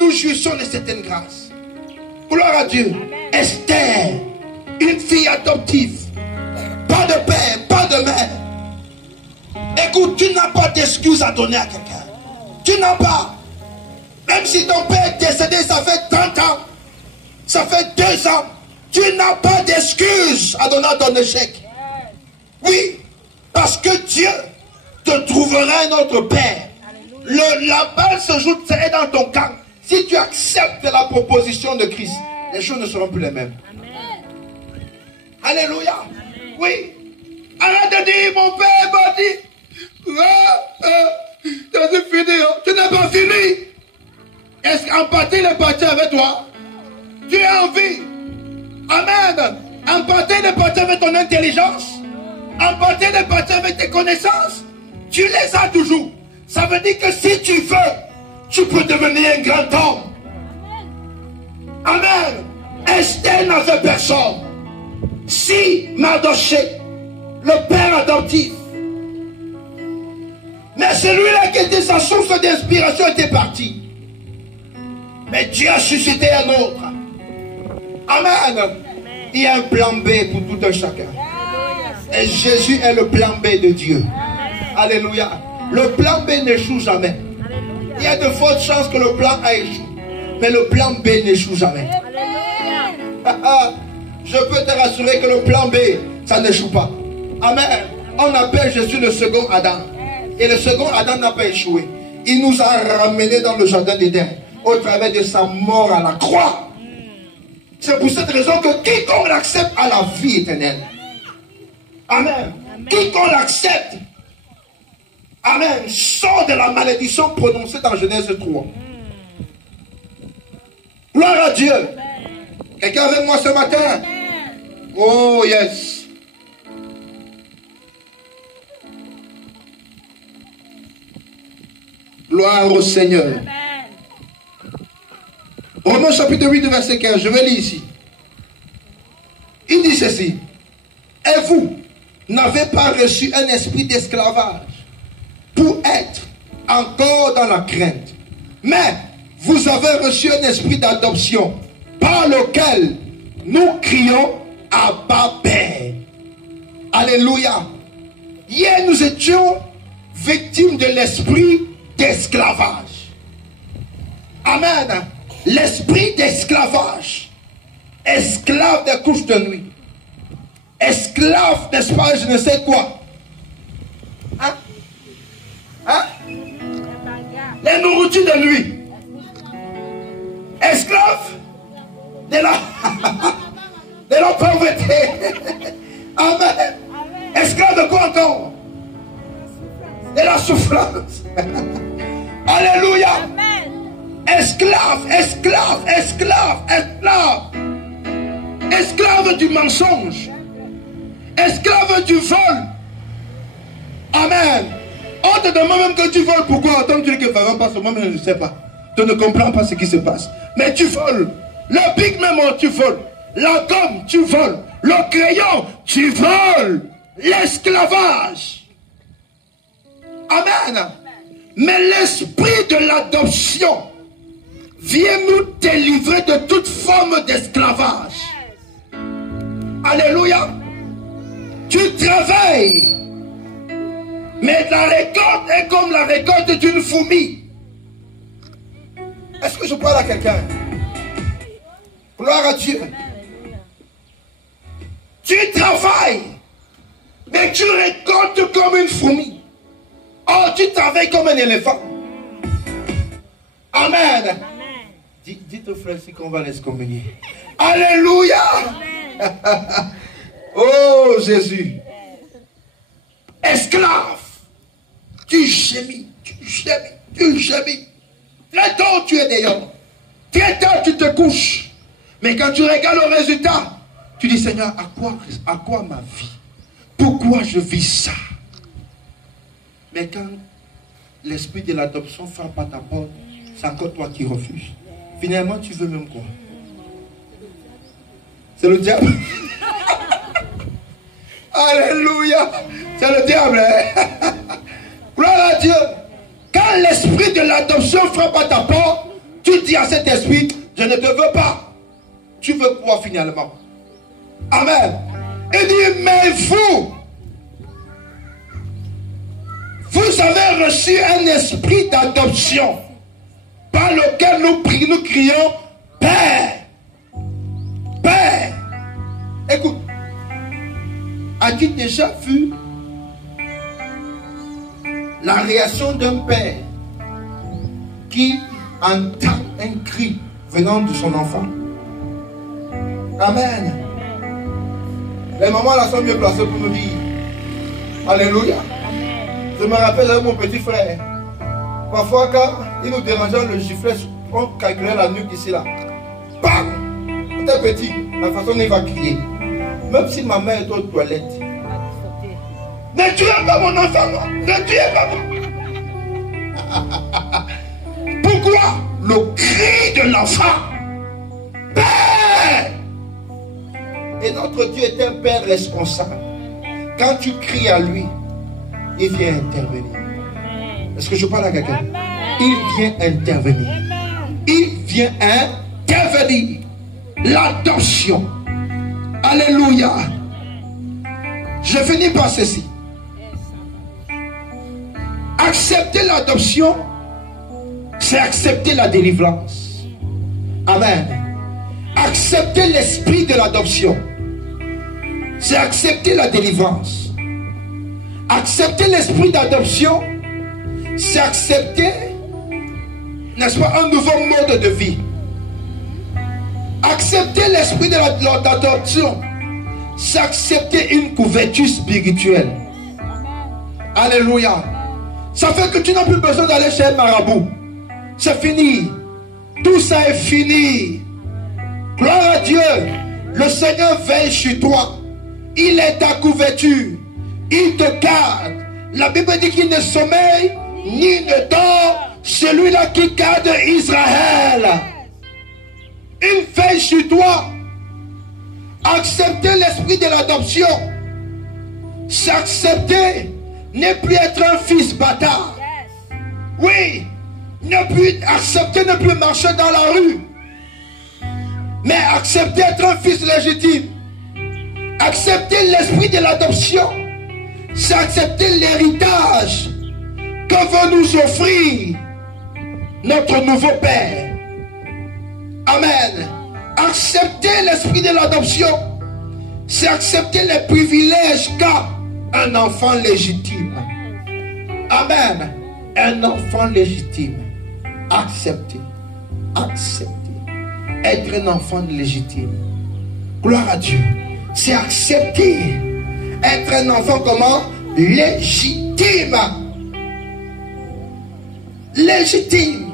nous jouissons de certaines grâces. Gloire à Dieu. Esther, une fille adoptive. Pas de père, pas de mère. Écoute, tu n'as pas d'excuses à donner à quelqu'un. Tu n'as pas. Même si ton père est décédé, ça fait 30 ans. Ça fait 2 ans. Tu n'as pas d'excuses à donner à ton échec. Oui, parce que Dieu te trouvera un autre père. La balle se joue dans ton camp. Si tu acceptes la proposition de Christ, les choses ne seront plus les mêmes. Amen. Alléluia. Amen. Oui. Arrête de dire, mon père m'a dit, c'est fini. Tu n'as pas fini. Est-ce qu'empathie est parti avec toi? Tu as envie. Amen. Empathie est parti avec ton intelligence. Empathie est parti avec tes connaissances. Tu les as toujours. Ça veut dire que si tu veux, tu peux devenir un grand homme. Amen. Esther n'avait personne. Si Mardoché, le père adoptif, mais celui-là qui était sa source d'inspiration était parti. Mais Dieu a suscité un autre. Amen. Il y a un plan B pour tout un chacun. Et Jésus est le plan B de Dieu. Alléluia. Le plan B n'échoue jamais. Il y a de fortes chances que le plan A échoue. Mais le plan B n'échoue jamais. Je peux te rassurer que le plan B, ça n'échoue pas. Amen. On appelle Jésus le second Adam. Et le second Adam n'a pas échoué. Il nous a ramenés dans le jardin d'Éden au travers de sa mort à la croix. C'est pour cette raison que quiconque l'accepte a la vie éternelle. Amen. Quiconque l'accepte, amen, sort de la malédiction prononcée dans Genèse 3. Gloire à Dieu. Quelqu'un avec moi ce matin? Oh yes. Gloire au Seigneur. Romains chapitre 8 verset 15. Je vais lire ici. Il dit ceci. Et vous n'avez pas reçu un esprit d'esclavage pour être encore dans la crainte. Mais vous avez reçu un esprit d'adoption par lequel nous crions Abba Père. Alléluia. Hier nous étions victimes de l'esprit d'esclavage. Amen. L'esprit d'esclavage. Esclave des couches de nuit. Esclave, n'est-ce pas, je ne sais quoi. Hein? Hein? Les nourritures de nuit. Esclave de la pauvreté. Amen. Esclave de quoi encore? De la souffrance. Alléluia. Esclave, esclave, esclave, esclave. Esclave du mensonge. Esclave du vol. Amen. On te demande même que tu voles. Pourquoi? Attends, tu dis que Pharaon passe. Moi, je ne sais pas. Tu ne comprends pas ce qui se passe. Mais tu voles. Le big mémo, tu voles. La gomme, tu voles. Le crayon, tu voles. L'esclavage. Amen. Mais l'esprit de l'adoption vient nous délivrer de toute forme d'esclavage. Alléluia. Tu travailles, mais la récolte est comme la récolte d'une fourmi. Est-ce que je parle à quelqu'un? Gloire à Dieu. Tu travailles, mais tu récoltes comme une fourmi. Oh, tu travailles comme un éléphant. Amen. Dites au frère si qu'on va l'excommunier. Alléluia. Oh Jésus. Esclave. Tu gémis, tu gémis, tu gémis. Très tôt tu es dehors. Très tard tu te couches. Mais quand tu regardes le résultat, tu dis Seigneur, à quoi ma vie? Pourquoi je vis ça? Mais quand l'esprit de l'adoption frappe à ta porte, c'est encore toi qui refuses. Finalement, tu veux même quoi? C'est le diable. Alléluia. C'est le diable. Hein? Gloire à Dieu. Quand l'esprit de l'adoption frappe à ta porte, tu dis à cet esprit, je ne te veux pas. Tu veux quoi finalement? Amen. Il dit, mais vous avez reçu un esprit d'adoption par lequel nous crions Père. Père. Écoute, as-tu déjà vu la réaction d'un père qui entend un cri venant de son enfant? Amen. Les mamans là sont mieux placées pour nous dire Alléluia. Je me rappelle avec mon petit frère. Parfois quand il nous dérangeait le giflet, on calculait la nuque ici là. Bam! Quand t'es petit, la façon dont il va crier. Même si ma mère est aux toilettes. Ne tuez pas mon enfant, moi. Ne tuez pas moi. Pourquoi? Le cri de l'enfant. Père! Et notre Dieu est un Père responsable. Quand tu cries à lui, il vient intervenir. Est-ce que je parle à quelqu'un? Il vient intervenir. Il vient intervenir. L'adoption. Alléluia. Je finis par ceci. Accepter l'adoption, c'est accepter la délivrance. Amen. Accepter l'esprit de l'adoption, c'est accepter la délivrance. Accepter l'esprit d'adoption, c'est accepter n'est-ce pas, un nouveau mode de vie. Accepter l'esprit de l'adoption, c'est accepter une couverture spirituelle. Alléluia. Ça fait que tu n'as plus besoin d'aller chez un marabout. C'est fini. Tout ça est fini. Gloire à Dieu. Le Seigneur veille sur toi. Il est ta couverture. Il te garde. La Bible dit qu'il ne sommeille ni ne dort. Celui-là qui garde Israël. Il veille sur toi. Accepter l'esprit de l'adoption, c'est accepter ne plus être un fils bâtard. Oui, ne plus accepter ne plus marcher dans la rue, mais accepter être un fils légitime. Accepter l'esprit de l'adoption, c'est accepter l'héritage que veut nous offrir notre nouveau Père. Amen. Accepter l'esprit de l'adoption, c'est accepter les privilèges qu'a un enfant légitime. Amen. Un enfant légitime. Accepter. Accepter. Être un enfant légitime. Gloire à Dieu. C'est accepter. Être un enfant comment? Légitime. Légitime.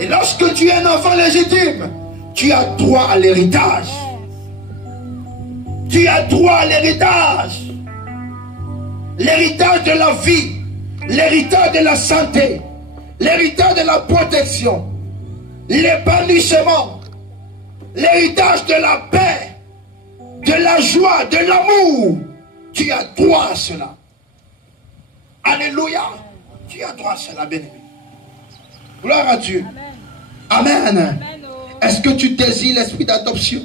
Et lorsque tu es un enfant légitime, tu as droit à l'héritage. Tu as droit à l'héritage. L'héritage de la vie. L'héritage de la santé. L'héritage de la protection. L'épanouissement. L'héritage de la paix. De la joie, de l'amour. Tu as droit à cela. Alléluia. Tu as droit à cela, bien-aimé. Gloire à Dieu. Amen. Amen. Est-ce que tu désires l'esprit d'adoption?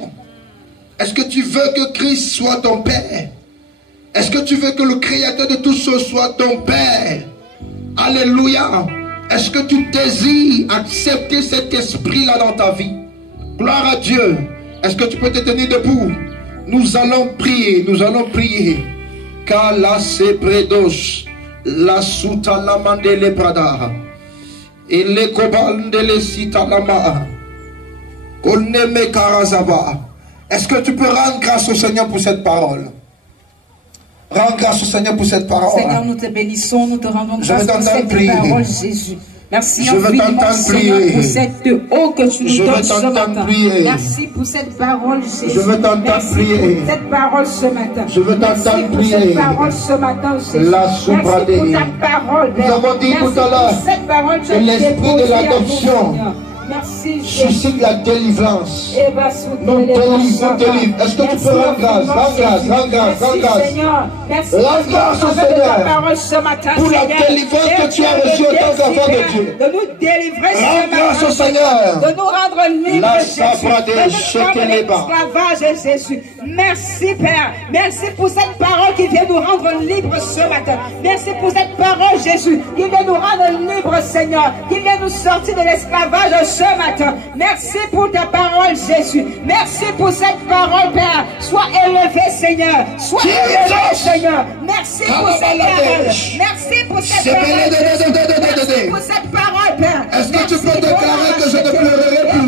Est-ce que tu veux que Christ soit ton Père? Est-ce que tu veux que le Créateur de toutes choses soit ton Père? Alléluia. Est-ce que tu désires accepter cet esprit-là dans ta vie? Gloire à Dieu. Est-ce que tu peux te tenir debout? Nous allons prier. Nous allons prier. Kala sepredos la sutala mandele prada et le kobandele sitalama. Est-ce que tu peux rendre grâce au Seigneur pour cette parole? Rends grâce au Seigneur pour cette parole. Seigneur, nous te bénissons, nous te rendons grâce pour cette parole, Jésus. Merci infiniment, Seigneur, pour cette eau que tu nous donnes ce matin. Prier. Merci pour cette parole, Jésus. Je veux t'entendre prier. Pour cette parole ce matin. Je veux t'entendre prier. Cette parole ce matin, Jésus. La Merci pour ta parole. Nous avons dit tout à l'heure que l'esprit de l'adoption suscite la délivrance. Nous délivrons, délivre. Est-ce que tu peux rendre grâce? Rends grâce, rends grâce, rends grâce. Rends grâce au Seigneur pour la délivrance que tu as reçue en tant qu'enfant de Dieu. De nous délivrer rends grâce au Seigneur. De nous rendre libres, Jésus. De l'esclavage, Jésus. Merci, Père. Merci pour cette parole qui vient nous rendre libres ce matin. Merci pour cette parole, Jésus, qui vient nous rendre libres, Seigneur, qui vient nous sortir de l'esclavage ce matin. Merci pour ta parole, Jésus. Merci pour cette parole, Père. Sois élevé, Seigneur. Sois élevé, Seigneur. Merci pour cette parole. Merci pour cette parole. Merci pour cette parole, Père. Est-ce que tu peux déclarer que je ne pleurerai plus?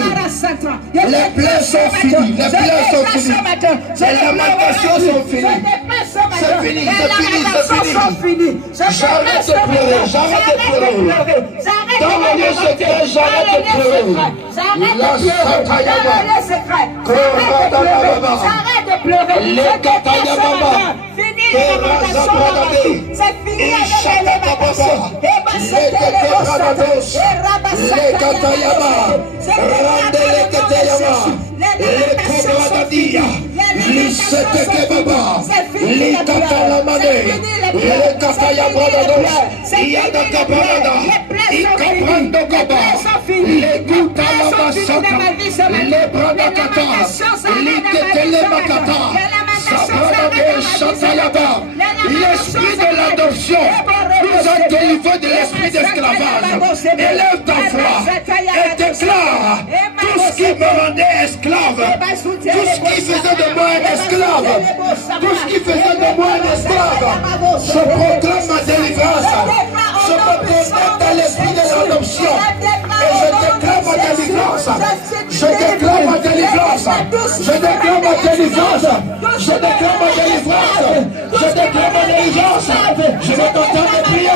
Les plaies sont finies. Les plaies sont finies. Les lamentations sont finies. C'est fini, c'est fini. J'arrête de pleurer. J'arrête de pleurer. Dans mon Dieu secret, j'arrête de pleurer. J'arrête de pleurer. Les Katayababa. Fini les lamentations. C'est fini les lamentations. Les Katayaba. Les Katayaba. Les Kobradadia. Les Setekebaba. Les Katalamane. Les Katayabadados. Yadakabarada. Ikabrando Kaba. Les Koutalamasaka. Les Bradakata. Les Ketelemakata. L'esprit de l'adoption nous a délivré de l'esprit d'esclavage. Élève ta foi et déclare tout ce qui me rendait esclave, tout ce qui faisait de moi un esclave, tout ce qui faisait de moi un esclave. Je proclame ma délivrance. Je me connecte à l'esprit de l'adoption et délivrance. Je déclare ma délivrance. Je déclare ma délivrance. Je déclare ma délivrance. Je déclare ma délivrance. Je vais t'entendre prier.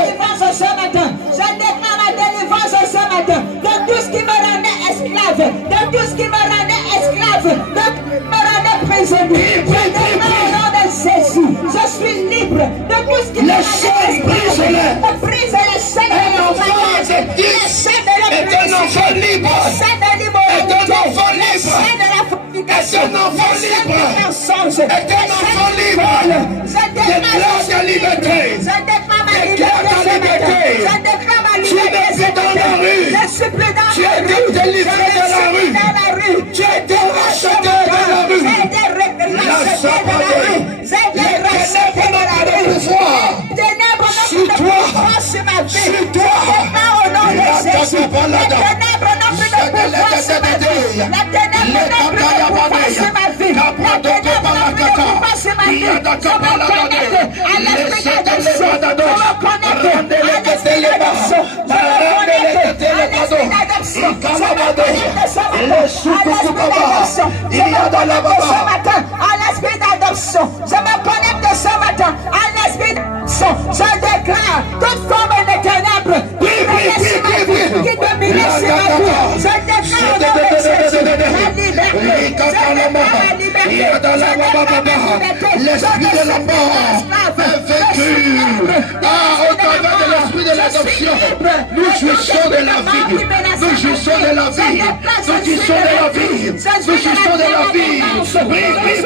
Ce matin, je déclare ma délivrance ce matin de tout ce qui me rendait esclave, de tout ce qui me rendait esclave, de tout ce qui me rendait prisonnier. Je déclare au nom de Jésus, je suis libre de tout ce qui me rendait esclave. Brise les chaînes de l'esclavage, les chaînes de est un enfant libre. les chaînes de l'immoralité, Est un enfant les libre. chaînes de la fornication, Est un enfant les chaînes libre. du mensonge, Est un enfant libre. je Déclare ta liberté. je déclare ma Déclare ta liberté. liberté. Je déclare ma Tu liberté. n'es plus dans la rue. Je suis plus dans Tu la as rue. été délivré de la rue. Dans la rue. Tu as été racheté de la rue. J'ai été racheté de la rue. J'ai été racheté de la rue. Les ténèbres n'ont plus de pouvoir sur ma vie. Sur toi. Maintenant, au nom de Jésus. Les ténèbres n'ont plus de pouvoir sur ma vie. La ténèbre n'a plus de pouvoir sur ma vie. La ténèbre n'a plus de pouvoir sur ma vie. Je me connecte à l'esprit d'adoption. Je me connecte à l'esprit d'adoption. Je me connecte à l'esprit d'adoption. Je me connecte ce matin à l'esprit d'adoption. Je me connecte ce matin à l'esprit d'adoption. Je déclare toute forme de ténèbres qui domine sur ma vie. Je déclare au nom de Jésus la liberté. Je déclare la liberté. L'esprit de la mort est vaincu. Au travers de l'esprit de l'adoption, nous jouissons de la vie. Nous jouissons de la vie. Nous jouissons de la vie. Nous jouissons de la vie.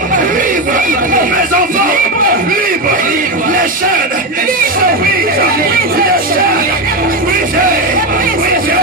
Mes enfants, libres, les chaînes se brisent, les chaînes brisées,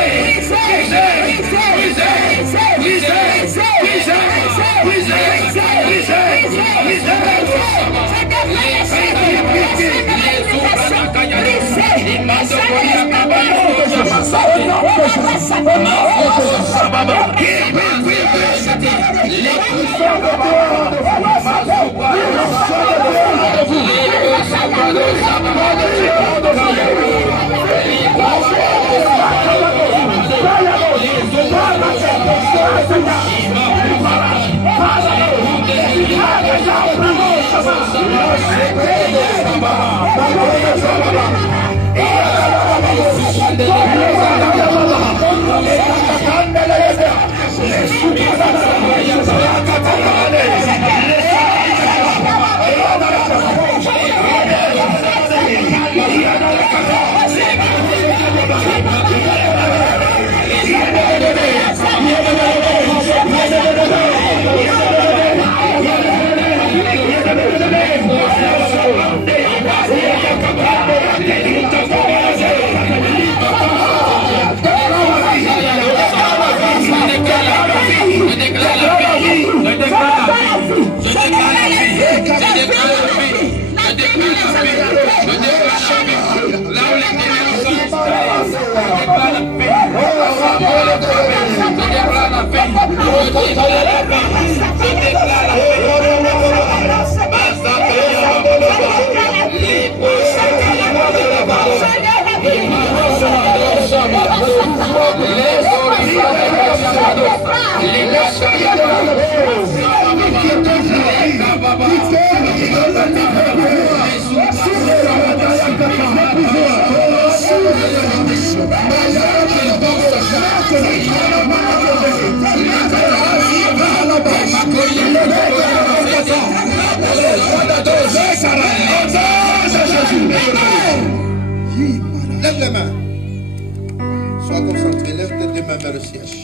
siège.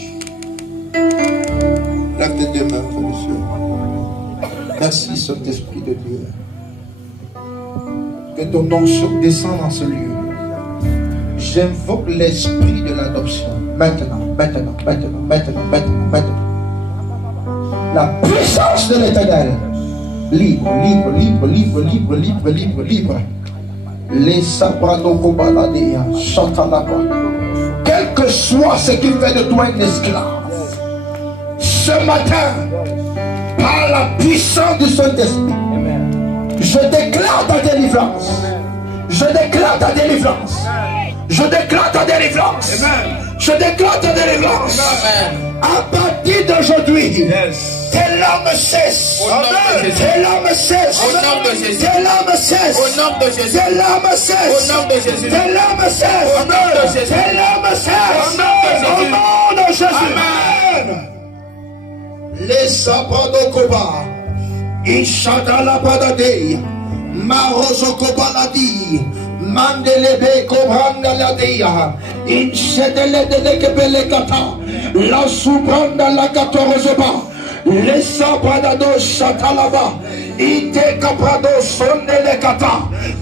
Lève tes deux mains, frère monsieur. Merci, Saint-Esprit de Dieu. Que ton onction descende dans ce lieu. J'invoque l'esprit de l'adoption. Maintenant. La puissance de l'Éternel. Libre. Les sabrano kobaladea, chatalaba. Quel que soit ce qui fait de toi un esclave, ce matin, par la puissance du Saint-Esprit, je déclare ta délivrance. Je déclare ta délivrance. Je déclare ta délivrance. Je déclare ta délivrance. À partir d'aujourd'hui, tes larmes cessent. Tes larmes cessent. Tes larmes cessent. Tes larmes cessent. Tes larmes cessent. Tes larmes cessent. Au nom de Jésus. Amen. Les sabrado koba. Ishadala badade. Marozo kobaladi. Mandelebe kobranda la dia. Inchedele de kebele kata. La subranda la 14ba. Les sabrado chatalaba. Ite caprado sonele kata.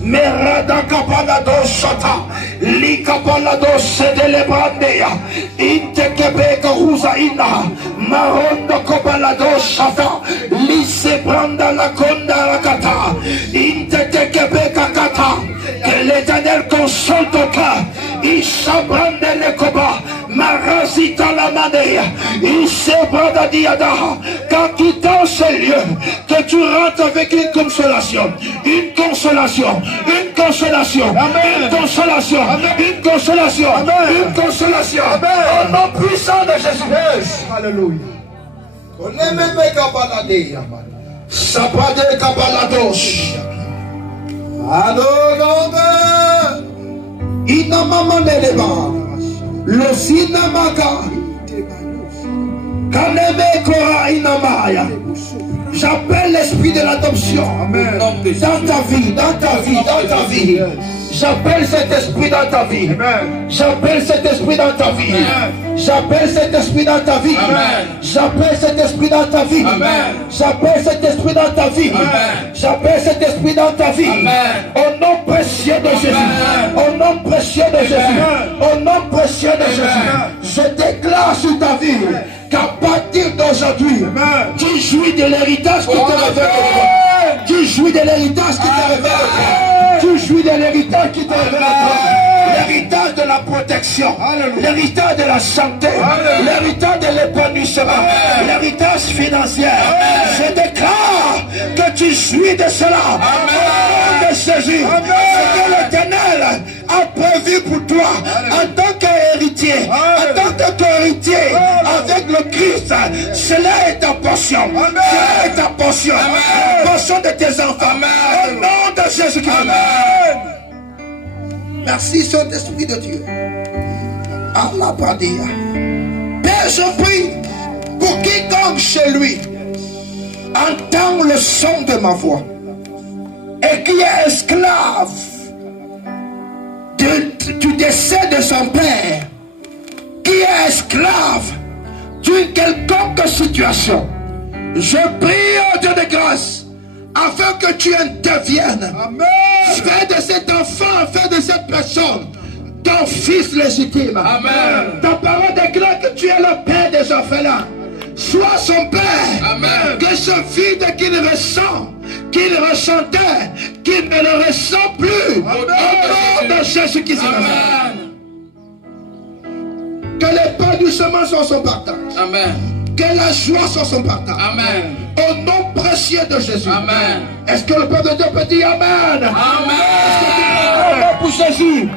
Merada capalado chata. Li capalado sedele brandeya. Inte kebeka ruzaina. Marondo copalado chata. Li se branda la conda la kata. Inte kebeka kata. Que l'Éternel console ton cœur. Il s'abrande les combats. Marasita la manée. Il s'abrande diada. Quand tu dans ce lieu, que tu rentres avec une consolation. Une consolation. Une consolation. Amen. Une consolation. Amen. Une consolation. Amen. Une consolation. Amen. Au nom puissant de Jésus. Alléluia. On est même cabaladé. Sabade cabalados. Adononde Inamamaneleba Losinamaka Kanebe Kora Inamaya. J'appelle l'esprit de l'adoption dans ta vie, dans ta vie, dans ta vie. J'appelle cet esprit dans ta vie. J'appelle cet esprit dans ta vie. J'appelle cet esprit dans ta vie. J'appelle cet esprit dans ta vie. J'appelle cet esprit dans ta vie. J'appelle cet esprit dans ta vie. Au nom précieux de Jésus. Au nom précieux de Jésus. Au nom précieux de Jésus. Je déclare sur ta vie qu'à partir d'aujourd'hui, tu jouis de l'héritage qui te révèle. Tu jouis de l'héritage qui te révèle. Tu jouis de l'héritage qui te révèle. L'héritage de la protection, l'héritage de la santé, l'héritage de l'épanouissement, l'héritage financier. Je déclare que tu jouis de cela. Au nom de Jésus. Ce que l'Éternel a prévu pour toi en tant qu'héritier, en tant que co-héritier avec le Christ, cela est ta portion. Cela est ta portion. La portion de tes enfants. Au nom de Jésus-Christ. Merci, Saint-Esprit de Dieu. Allah Badia. Père, je prie pour quiconque chez lui entend le son de ma voix et qui est esclave du décès de son père, qui est esclave d'une quelconque situation. Je prie au Dieu de grâce afin que tu interviennes. Amen. Fais de cet enfant, fais de cette personne ton fils légitime. Amen. Ta parole déclare que tu es le père des orphelins. Sois son père. Amen. Que ce vide qu'il ressent, qu'il ressentait, qu'il ne le ressent plus. Amen. Au nom de Jésus-Christ. Que l'épanouissement soit son partage. Amen. Que la joie soit son partage. Amen. Au nom précieux de Jésus. Amen. Est-ce que le peuple de Dieu peut dire Amen? Amen. Est-ce que tu peux acclamer pour Jésus?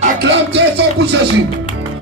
Acclame très fort pour Jésus.